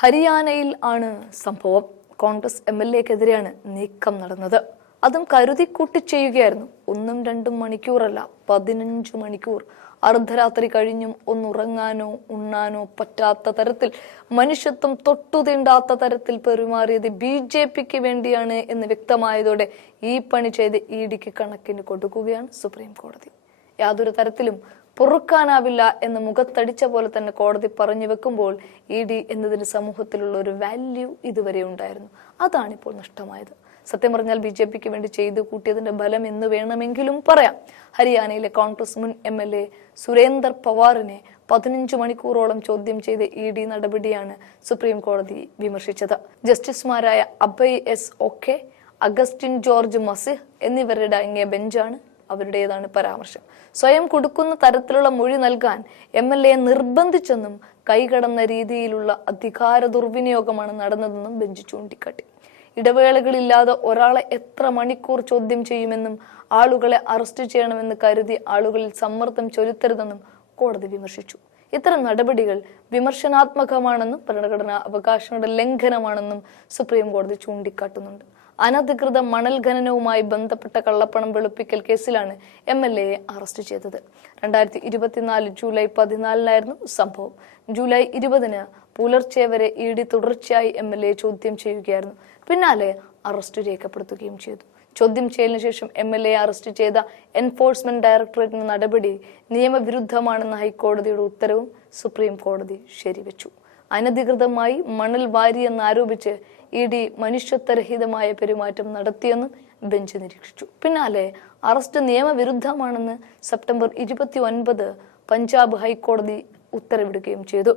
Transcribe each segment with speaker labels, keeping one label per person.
Speaker 1: ഹരിയാനയിൽ ആണ് സംഭവം. കോൺഗ്രസ് എം എൽ എക്കെതിരെയാണ് നീക്കം നടന്നത്. അതും കരുതി കൂട്ടി ചെയ്യുകയായിരുന്നു. ഒന്നും രണ്ടും മണിക്കൂറല്ല പതിനഞ്ച് മണിക്കൂർ. അർദ്ധരാത്രി കഴിഞ്ഞും ഒന്നുറങ്ങാനോ ഉണ്ണാനോ പറ്റാത്ത തരത്തിൽ മനുഷ്യത്വം തൊട്ടുതീണ്ടാത്ത തരത്തിൽ പെരുമാറിയത് ബി ജെ പിക്ക് വേണ്ടിയാണ് എന്ന് വ്യക്തമായതോടെ ഈ പണി ചെയ്ത് ഇ ഡിക്ക് കണക്കിന് കൊടുക്കുകയാണ് സുപ്രീം കോടതി. യാതൊരു തരത്തിലും പൊറുക്കാനാവില്ല എന്ന് മുഖത്തടിച്ച പോലെ തന്നെ കോടതി പറഞ്ഞു വെക്കുമ്പോൾ ഇ ഡി എന്നതിന് സമൂഹത്തിലുള്ള ഒരു വാല്യൂ ഇതുവരെ ഉണ്ടായിരുന്നു. അതാണിപ്പോൾ നഷ്ടമായത്. സത്യം പറഞ്ഞാൽ ബി ജെ പിക്ക് വേണ്ടി ചെയ്തു കൂട്ടിയതിന്റെ ബലം എന്ന് വേണമെങ്കിലും പറയാം. ഹരിയാനയിലെ കോൺഗ്രസ് മുൻ എം എൽ എ സുരേന്ദർ പവാറിനെ പതിനഞ്ച് മണിക്കൂറോളം ചോദ്യം ചെയ്ത ഇ ഡി നടപടിയാണ് സുപ്രീം കോടതി വിമർശിച്ചത്. ജസ്റ്റിസുമാരായ Abhay S Oka Augustine George Masih എന്നിവരുടെ അടങ്ങിയ ബെഞ്ചാണ് അവരുടേതാണ് പരാമർശം. സ്വയം കൊടുക്കുന്ന തരത്തിലുള്ള മൊഴി നൽകാൻ എം എൽ എ നിർബന്ധിച്ചെന്നും കൈകടന്ന രീതിയിലുള്ള അധികാര ദുർവിനിയോഗമാണ് നടന്നതെന്നും ബെഞ്ച് ചൂണ്ടിക്കാട്ടി. ഇടവേളകളില്ലാതെ ഒരാളെ എത്ര മണിക്കൂർ ചോദ്യം ചെയ്യുമെന്നും ആളുകളെ അറസ്റ്റ് ചെയ്യണമെന്ന് കരുതി ആളുകളിൽ സമ്മർദ്ദം ചൊലുത്തരുതെന്നും കോടതി വിമർശിച്ചു. ഇത്തരം നടപടികൾ വിമർശനാത്മകമാണെന്നും ഭരണഘടനാ അവകാശങ്ങളുടെ ലംഘനമാണെന്നും സുപ്രീം കോടതി ചൂണ്ടിക്കാട്ടുന്നുണ്ട്. അനധികൃത മണൽ ഖനനവുമായി ബന്ധപ്പെട്ട കള്ളപ്പണം വെളുപ്പിക്കൽ കേസിലാണ് എം എൽ എയെ അറസ്റ്റ് ചെയ്തത്. രണ്ടായിരത്തി ഇരുപത്തിനാല് ജൂലൈ പതിനാലിനായിരുന്നു സംഭവം. ജൂലൈ ഇരുപതിന് പുലർച്ചെ വരെ ഇ ഡി തുടർച്ചയായി എം എൽ എ ചോദ്യം ചെയ്യുകയായിരുന്നു. പിന്നാലെ അറസ്റ്റ് രേഖപ്പെടുത്തുകയും ചെയ്തു. ചോദ്യം ചെയ്യലിന് ശേഷം എം എൽ എ അറസ്റ്റ് ചെയ്ത എൻഫോഴ്സ്മെന്റ് ഡയറക്ടറേറ്റിന്റെ നടപടി നിയമവിരുദ്ധമാണെന്ന ഹൈക്കോടതിയുടെ ഉത്തരവും സുപ്രീം കോടതി ശരിവെച്ചു. അനധികൃതമായി മണൽ വാരിയെന്നാരോപിച്ച് ഇ ഡി മനുഷ്യത്വരഹിതമായ പെരുമാറ്റം നടത്തിയെന്നും ബെഞ്ച് നിരീക്ഷിച്ചു. പിന്നാലെ അറസ്റ്റ് നിയമവിരുദ്ധമാണെന്ന് സെപ്റ്റംബർ ഇരുപത്തി ഒൻപത് പഞ്ചാബ് ഹൈക്കോടതി ഉത്തരവിടുകയും ചെയ്തു.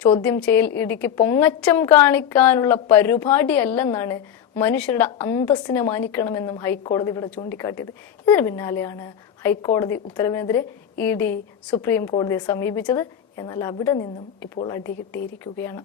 Speaker 1: ചോദ്യം ചെയ്യൽ ഇടിക്ക് പൊങ്ങച്ചം കാണിക്കാനുള്ള പരിപാടിയല്ലെന്നാണ് മനുഷ്യരുടെ അന്തസ്സിനെ മാനിക്കണമെന്നും ഹൈക്കോടതി ഇവിടെ ചൂണ്ടിക്കാട്ടിയത്. ഇതിന് പിന്നാലെയാണ് ഹൈക്കോടതി ഉത്തരവിനെതിരെ ഇ ഡി സുപ്രീം കോടതിയെ സമീപിച്ചത്. എന്നാൽ അവിടെ നിന്നും ഇപ്പോൾ അടി കിട്ടിയിരിക്കുകയാണ്.